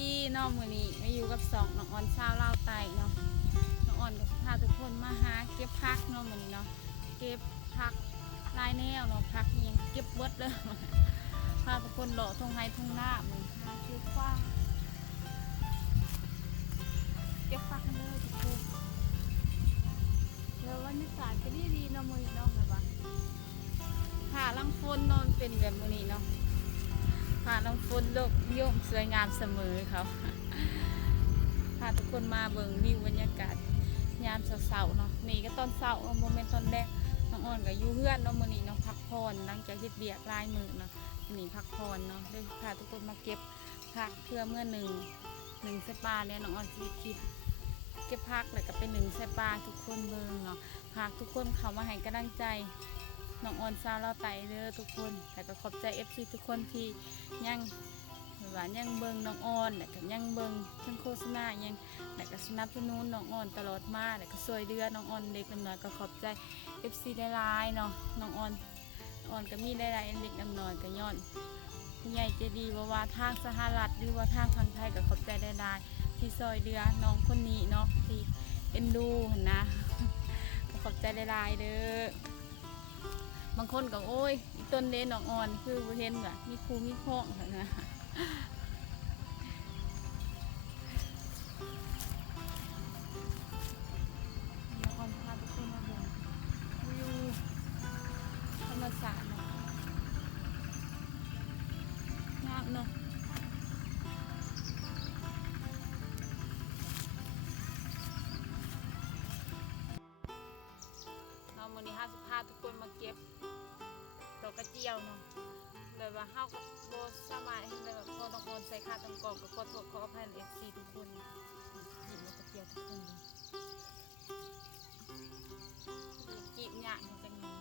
ดีน้องมือนี้มาอยู่กับสองน้องออนชาวลาวไต่เนาะน้องออนก็พาทุกคนมาหาเก็บผักเนาะมือนี้เนาะเก็บผักลายแนวเนาะผักยังเก็บเบิดเลยพาทุกคนเลาะทงไห้ทงหน้ามือหาคือคว้าเก็บผักกันเลยทุกคนแล้ววันนี้สารก็ดีเนาะมือนี้เนาะแบบว่าผ่าลังฝนนอนเป็นแบบมือนี้เนาะผ่าลังฝนโลกโยมสวยงามเสมอเขาพาทุกคนมาเบิ่งวิวบรรยากาศยามเช้าๆเนาะนี่ก็ตอนเช้าโมเมนต์ตอนแรกน้องอ่อนก็อยู่เพื่อนเนาะมื้อนี้เนาะพักผ่อนหลังจากเฮ็ดเบียกลายมือเนาะนี่พักผ่อนเนาะเลยพาทุกคนมาเก็บผักเพื่อเมื่อหนึ่งใส่ปลาเนี่ยน้องอ่อนสิคิดเก็บผักแล้วก็เป็นหนึ่งใส่ปลาทุกคนเบิ่งเนาะผักทุกคนเข้ามาให้กำลังใจน้องอ่อนซาวลาวไต่เด้อทุกคนแล้วก็ขอบใจ FC ทุกคนที่ยังว่ายังเบิ่งน้องอ่อนแล้วก็ยังเบิ่งทั้งโฆษณายังแล้วก็สนับสนุนน้องอ่อนตลอดมาแล้วก็ช่วยเหลือน้องอ่อนเด็กน้อยก็ขอบใจ FC ได้หลายเนาะน้องอ่อนก็มีได้หลายเด็กน้อยก็ย้อนผู้ใหญ่ใจดีว่าทางสหรัฐหรือว่าทางฝั่งไทยก็ขอบใจได้หลายที่ช่วยเหลือน้องคนนี้เนาะที่เอ็นดูหั่นนะก็ขอบใจได้หลายเด้อบางคนก็โอ้ยต้นเด่นน้องอ่อนคือบ่เห็นว่ามีครูมีข้องหั่นนะน้องอ่อนพาทุกคนมาเบิ่งวิวธรรมศาสตร์เนาะงามเนาะเรามื้อนี้สิพาทุกคนมาเก็บดอกกระเจียวเนาะเลยว่าเฮาก็บ่สามารถเฮ็ดได้แบบพอน้องอ่อนใส่ขาตั้งกอกก็ขอโทษขออภัย FC ทุกคนหยิบดอกกระเจียวทุกคนเลยจีบหยาจังนี้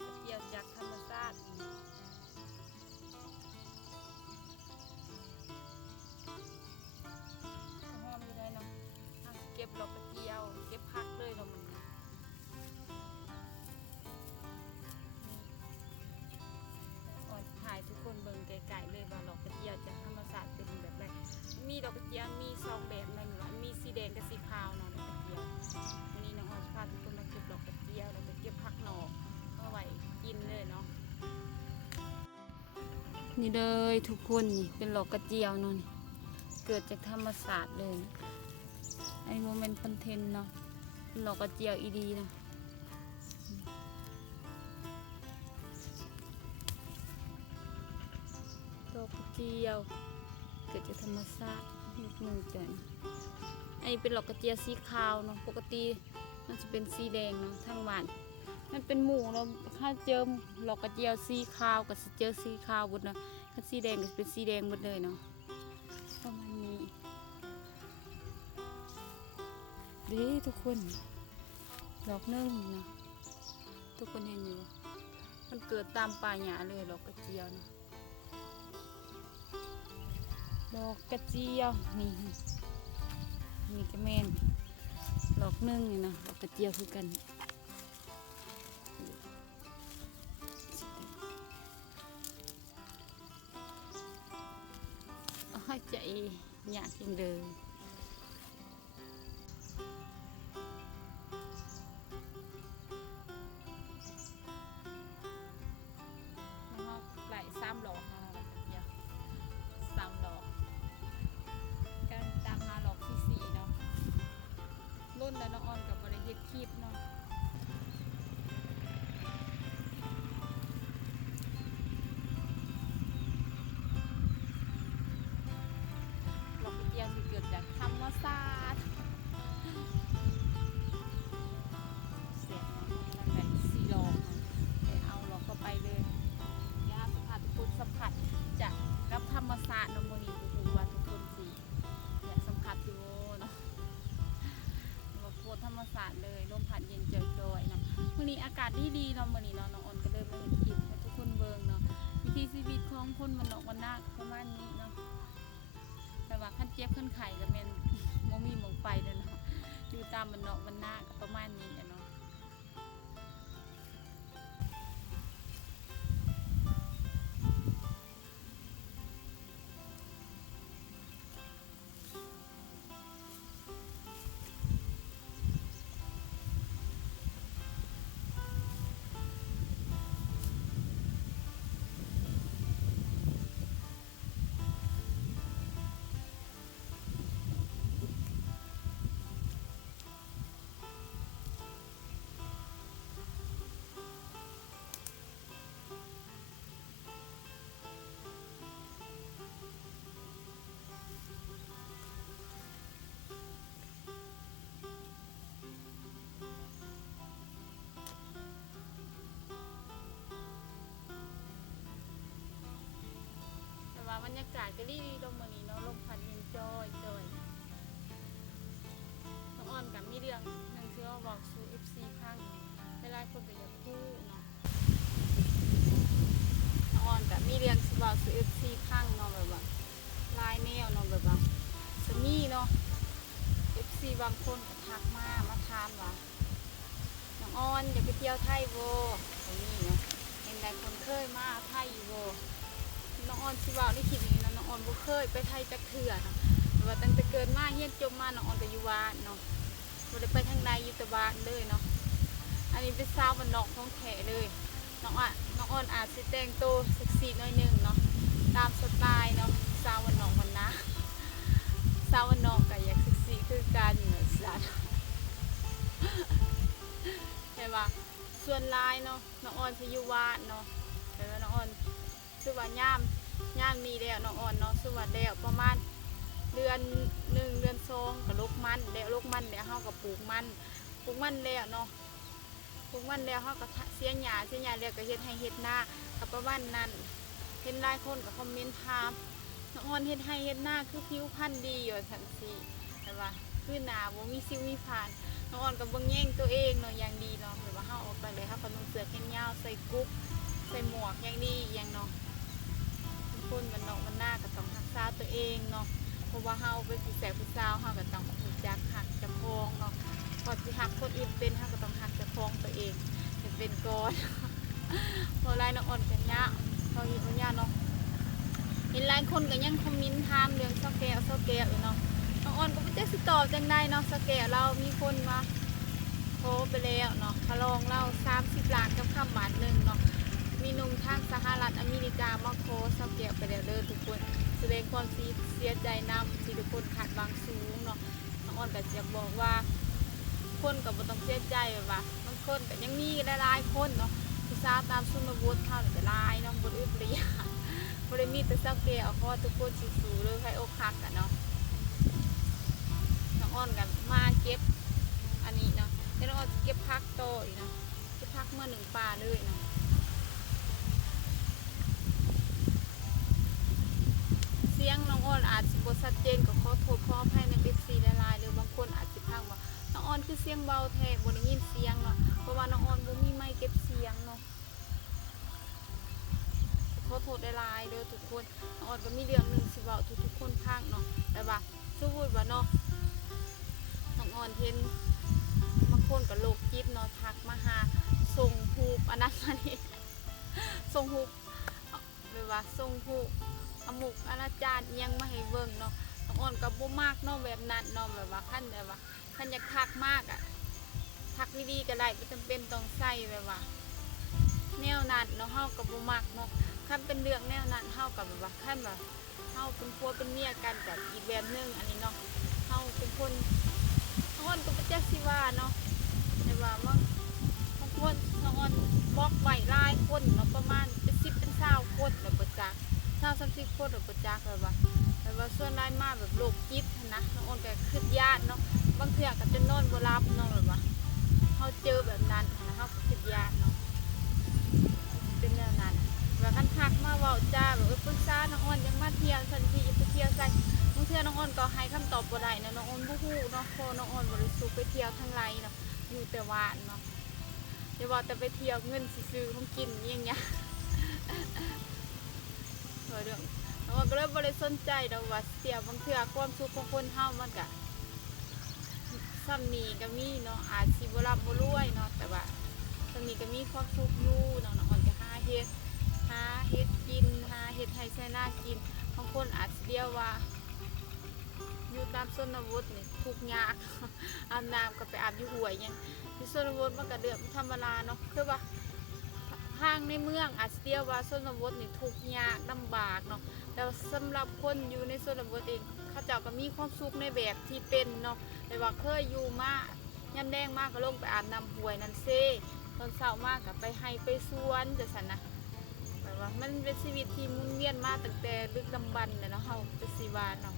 ดอกกระเจียวจากธรรมชาติหอมอยู่ได้เนาะเก็บดอกกระเจียวเก็บผักเลยเนาะมันถ่ายทุกคนเบิ่งไกลๆเลยว่าดอกกระเจียวจากธรรมชาติเป็นแบบไรมีดอกกระเจียวมีสองแบบในหนูมีสีแดงกับสีขาวเนาะดอกกระเจียววันนี้น้องออนพาทุกคนมาเก็บดอกกระเจียวแล้วก็เก็บผักหน่อเอาไว้กินเลยเนาะนี่เลยทุกคนนี่เป็นดอกกระเจียวเนาะเกิดจากธรรมชาติเลยไอ้โมเมนต์คอนเทนต์เนาะเป็นดอกกระเจียวอีดีเนาะดอกกระเจียวเกิดจากธรรมชาติมือจันไอเป็นดอกกระเจียวสีขาวเนาะปกติมันจะเป็นสีแดงเนาะทั้งวันมันเป็นหมูเราถ้าเจอดอกกระเจียวสีขาวกับเจอสีขาวหมดเนาะถ้าสีแดงก็เป็นสีแดงหมดเลยเนาะประมาณนี้ดีทุกคนดอกนึ่งเนาะทุกคนเห็นอยู่มันเกิดตามป่าหญ้าเลยดอกกระเจียวเนาะดอกกระเจียวนี่กระเมนดอกนึ่งนี่นะดอกกระเจียวคือกันให้ใจอยากกินเลยแล้วไหล3 ดอกค่ะดอกกระเจียว3 ดอกกันตามหาดอกที่4เนาะรุ่นแล้วน้องออนกับบริเฮ็ดคลิปเนาะดอกกระเจียวที่เกิดจากธรรมชาติเสียงมันแบบ4 ดอกไปเอาดอกเข้าไปเลยยาสัมผัสทุกคนสัมผัสจากกับธรรมชาติเนาะมื้อนี้ทุกคนว่าทุกคนสิอยากสัมผัสอยู่เนาะโคตรธรรมศาสตร์เลยลมพัดเย็นเจอยๆเนาะมื้อนี้อากาศดีเนาะมื้อนี้เนาะน้องออนก็เริ่มมาเห็นคลิปให้ทุกคนเบิ่งเนาะวิถีชีวิตของคนมันนอกมันนาประมาณนี้เนาะแต่ว่าขั้นเจ็บขั้นไข้ก็แม่นบ่มีหม้องไปเด้อเนาะอยู่ตามมันนอกมันนาก็ประมาณนี้เนาะ ยากาศก็ดีลมมื้อนี้เนาะลมพัดเย็นจ้อยน้องอ้อนกับมีเรื่องหนึงที่ว่าบอกสู่ FC พังหลายๆคนก็อยากพูดเนาะน้องอ้อนกับมีเรื่องสิบอกสู่ FC พังเนาะแบบว่าลายแนวเนาะแบบว่าสมีเนาะ FC บางคนก็ทักมาถามว่าน้องอ้อนอยากไปเที่ยวไทยโบแบบนี้เนาะเห็นหลายคนเคยมาไทยอยู่โบน้องอ้อนสิบอกในคลิปนี้นะน้องอ้อนบ่เคยไปไทยจักเทื่อเนาะแต่ว่าตั้งแต่เกิดมาเฮียนจบมาน้องอ้อนก็อยู่บ้านเนาะบ่ได้ไปทางใดอยู่แต่บ้านเลยเนาะอันนี้เป็นสาวบ้านนอกของแท้เลยน้องอ้อนอาจสิแต่งตัวเซ็กซี่หน่อยนึงเนาะตามสไตล์เนาะสาวบ้านนอกมันนะสาวบ้านนอกก็อยากเซ็กซี่คือกันเนาะสัตว์ใช่ปะส่วนลายเนาะน้องอ้อนสิอยู่บ้านเนาะแต่ว่าน้องอ้อนชื่อว่าย่ามนี้แล้วน้องอ้อนเนาะชื่อว่าแล้วประมาณเดือน1เดือน2ก็ลกมันแล้วลกมันแล้วเฮาก็ปลูกมันแล้วเนาะปลูกมันแล้วเฮาก็เสียหญ้าแล้วก็เฮ็ดให้เฮ็ดนาก็ประมาณนั้นเห็นหลายคนก็คอมเมนต์ถามน้องอ้อนเฮ็ดให้เฮ็ดนาคือผิวพรรณดีว่าซั่นสิแต่ว่าคือหน้าบ่มีสิวมีผ่านน้องอ้อนก็บ่แย่งตัวเองเนาะอย่างดีเนาะแบบว่าเฮาออกไปเลยเฮาก็นุ่งเสื้อแขนยาวใส่กุ๊บใส่หมวกอย่างดีอย่างเนาะคนบ้านนอกบ้านนาก็ต้องรักษาตัวเองเนาะเพราะว่าเฮาเป็นผู้แสบผู้สาวเฮาก็ต้องรู้จักหักเจ้าของเนาะก่อนสิหักคนอื่นเป็นเฮาก็ต้องหักเจ้าของตัวเองให้เป็นก่อน พอไล่น้องอ่อนกันยะพออยู่กันยะเนาะเห็นหลายคนก็ยังคอมเมนต์ถามเรื่องสแกลอยู่เนาะน้องอ่อนก็ไม่ได้สิตอบจังได้เนาะสแกลเรามีคนมาโทรไปแล้วเนาะพลองเรา30 ล้านกับคำบาทหนึ่งเนาะมีหนุ่มทางสหรัฐอเมริกามาโคสแกลไปแล้วเด้อทุกคนแสดงความเสียใจนำที่ทุกคนขาดบางสูงเนาะน้องอ่อนก็จะบอกว่าคนก็บ่ต้องเสียใจแบบว่าบางคนก็ยังมีหลายๆคนเนาะผู้สาวตามชนบทเท่าแต่ลายเนาะบนอึดเรียบริมีแต่เศร้าเกลียวเพราะทุกคนสู้ๆเลยใครอกหักกันเนาะน้องอ้อนกันมาเก็บอันนี้เนาะแล้วน้องอ้อนเก็บพักโตอีกเนาะเก็บพักเมื่อ1 ป่าเลยเนาะเสียงน้องอ้อนอาจจะบ่ชัดเจนก็ขอโทษขออภัยในFCหลายๆหรือบางคนอาจจะพังว่าน้องอ้อนคือเสียงเบาแท้บ่ได้ยินเสียงเนาะเพราะว่าน้องอ้อนบ่มีไมค์เก็บเสียงเนาะขอโทษหลายๆเด้อทุกคนน้องอ้อนก็มีเรื่องหนึ่งสิเว้าทุกคนพังเนาะแต่ว่าสมมุติว่าเนาะน้องอ้อนเห็นบางคนก็โรคจิตเนาะทักมาหาส่งรูปอันนั้นมานี่ส่งรูปแบบว่าส่งรูปอมุกอนาจารยังมาให้เบิ่งเนาะน้องอ้อนก็บ่มักเนาะแบบนั้นเนาะแบบว่าคันแบบว่าคันอยากทักมากอ่ะทักดีๆก็ได้ไม่จำเป็นต้องใส่แบบว่าแนวนั้นเนาะเฮาก็บ่มักเนาะคันเป็นเรื่องแนวนั้นเฮาก็แบบว่าคันแบบเฮาเป็นผัวเป็นเมียกันกับอีกแบบนึงอันนี้เนาะเฮาเป็นคนน้องอ้อนก็บ่จักสิว่าเนาะแต่ว่าบางคนน้องอ้อนบล็อกไว้หลายคนเนาะประมาณเป็น10เป็น20คนแล้วบ่จัก20-30คนแล้วบ่จักแบบว่าส่วนหลายมาแบบโรคจิตนะน้องอ้อนก็คิดญาติเนาะบางเทื่อก็จะนอนบ่หลับเนาะแบบว่าเฮาเจอแบบนั้นนะเฮาก็คิดญาติเนาะเป็นแนวนั้นว่าคันทักมาเว้าจ้าแบบปรึกษาน้องอ้อนยังมาเที่ยวซั่นสิไปเที่ยวใส่บางเทื่อน้องอ้อนก็ให้คำตอบบ่ได้นะน้องอ้อนบ่ฮู้เนาะเพราะน้องอ้อนบ่ได้สู่ไปเที่ยวทางไรเนาะอยู่แต่ว่าเนาะอย่าว่าแต่ไปเที่ยวเงินสิซื้อของกินอย่างเงี้ยเรื่องน้องอ้อนก็เลยบ่ได้สนใจดอกว่าเที่ยวบางเทื่อความสุขของคนเฮามันก็ซ้ำนี้ก็มีเนาะอาจสิบ่ร่ำบ่รวยเนาะแต่ว่าซ้ำนี้ก็มีความสุขอยู่เนาะน้องอ้อนก็หาเฮ็ดกินหาเฮ็ดให้ใช้หน้ากินบางคนอาจสิเรียกว่าอยู่ตามชนบทนี่ทุกข์ยาก อาบน้ำก็ไปอาบอยู่ห้วยยังอยู่ชนบทมันก็เดือดธรรมดาเนาะคือว่าทางในเมืองอาจสิเรียกว่าชนบทนี่ทุกข์ยากลำบากเนาะแต่สำหรับคนอยู่ในชนบทเองเขาเจ้าก็มีความสุขในแบบที่เป็นเนาะแต่ว่าเคยอยู่มายามแดงมากก็ลงไปอาบน้ำห้วยนั่นเซ่ตอนเช้ามากก็ไปให้ไปสวนจังซั่นนะแบบว่ามันเป็นชีวิตที่หมุนเวียนมาตั้งแต่ดึกดำบรรพ์เลยเนาะเฮาจะสิว่าเนาะ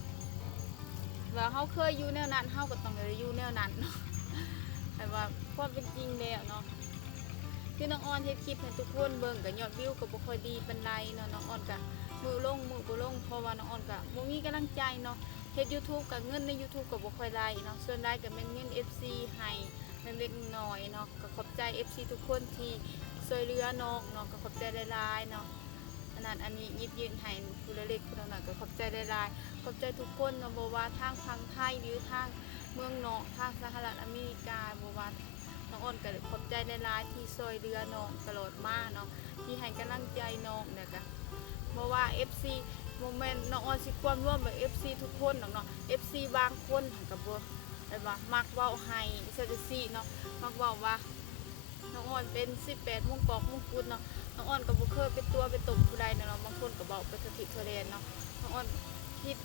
ว่าเฮาเคยอยู่แนวนั้นเฮาก็ต้องได้อยู่แนวนั้นเนาะแต่ว่าความเป็นจริงแล้วเนาะคือน้องอ้อนเฮ็ดคลิปให้ทุกคนเบิ่งก็ยอดวิวก็บ่ค่อยดีปานใดเนาะน้องอ้อนก็ มือลงมือบ่ลงเพราะว่าน้องออนก็บ่มีกำลังใจเนาะเฮ็ด YouTube ก็เงินใน YouTube ก็บ่ค่อยได้เนาะส่วนได้ก็เป็นเงิน FC ให้เล็กๆน้อยๆเนาะก็ขอบใจ FC ทุกคนที่ช่วยเหลือน้องเนาะก็ขอบใจหลายๆเนาะอันนี้หยิบยืนให้ผู้เล็กผู้น้อยก็ขอบใจหลายๆขอบใจทุกคนเนาะบ่ว่าทางฝั่งไทยหรือทางเมืองนอกทางสหรัฐอเมริกาบ่ว่าน้องอ้นก็ขอบใจหลายๆที่ช่วยเหลือน้องตลอดมาเนาะที่ให้กำลังใจน้องเนี่ยก็บ่ว่า FC โมเมนต์น้องอ้นสิความร่วมแบบ FC ทุกคนเนาะ FC บางคนก็บ่แบบว่ามักเว้าให้จังซี่เนาะมักเว้าว่าน้องอ้นเป็น18มงกอกมงกุฎเนาะน้องอ้นก็บ่เคยเป็นตัวเป็นตนผู้ใดเนาะบางคนก็เว้าไปสถิตเทเรนเนาะน้องอ้นคิด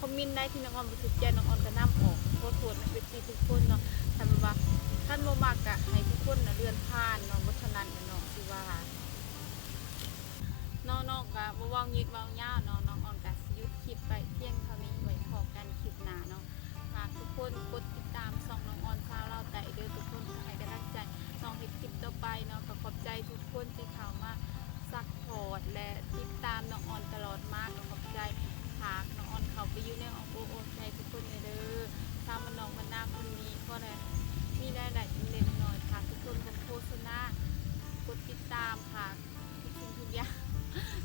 คอมเมนต์ได้ที่น้องอ้นบ่ถูกใจน้องอ้นก็นำออกขอโทษใน FC ทุกคนเนาะถ้าแบบว่าท่านบ่มักก็ให้ทุกคนน่ะเลื่อนผ่านเนาะบ่เท่านั้นเนาะสิว่าน้องๆก็บ่เว้ายิดเว้ายาวเนาะน้องอ้นก็สิหยุดคลิปไปเพียงเท่านี้ไว้พอกันคลิปหน้าเนาะฝากทุกคนกดติดตามช่องน้องอ้นชาวเราแต่เด้อทุกคนให้กำลังใจน้องเฮ็ดคลิปต่อไปเนาะก็ขอบใจทุกคนที่เข้ามาซัพพอร์ตและติดตามน้องอ้นตลอดมาก็ขอบใจหากน้องอ้นเข้าไปอยู่ในอ้อมอกอ้อมใจทุกคนเด้อถ้ามันน้องมันหน้าคนนี้ก็ได้มีได้เล็กน้อยค่ะทุกคนกันโฆษณากดติดตามค่ะทุกสิ่งทุกอย่าง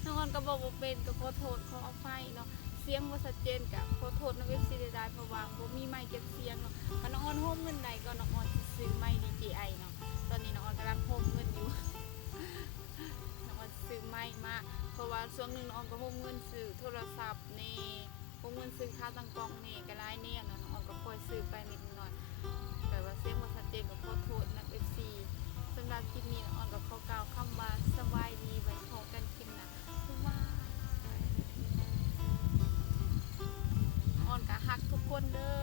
น้องออนก็บอกว่าเป็นก็ขอโทษขออภัยเนาะเสียงบ่ชัดเจนก็ขอโทษนะเว็บซีได้เพราะว่าบ่มีไมค์เก็บเสียงเนาะถ้าน้องออนโฮมเงินใดก็น้องออนสิซื้อไมค์ DJI เนาะตอนนี้น้องออนกำลังโฮมเงินอยู่ น้องออนซื้อไมค์มาเพราะว่าช่วงนึงน้องออนก็โฮมเงินซื้อโทรศัพท์นี่โฮมเงินซื้อค่าตั้งกล้องนี่ก็หลายแน่เนาะน้องออนก็ค่อยซื้อไปนิดหน่อยแต่ว่าเสียงบ่ชัดเจนก็ขอโทษนะ FC สำหรับคลิปนี้น้องออนก็ขอกล่าวคำว่าสบายดีไว้พอกันคลิปหน้าว่าออนก็ฮักทุกคนเด้อ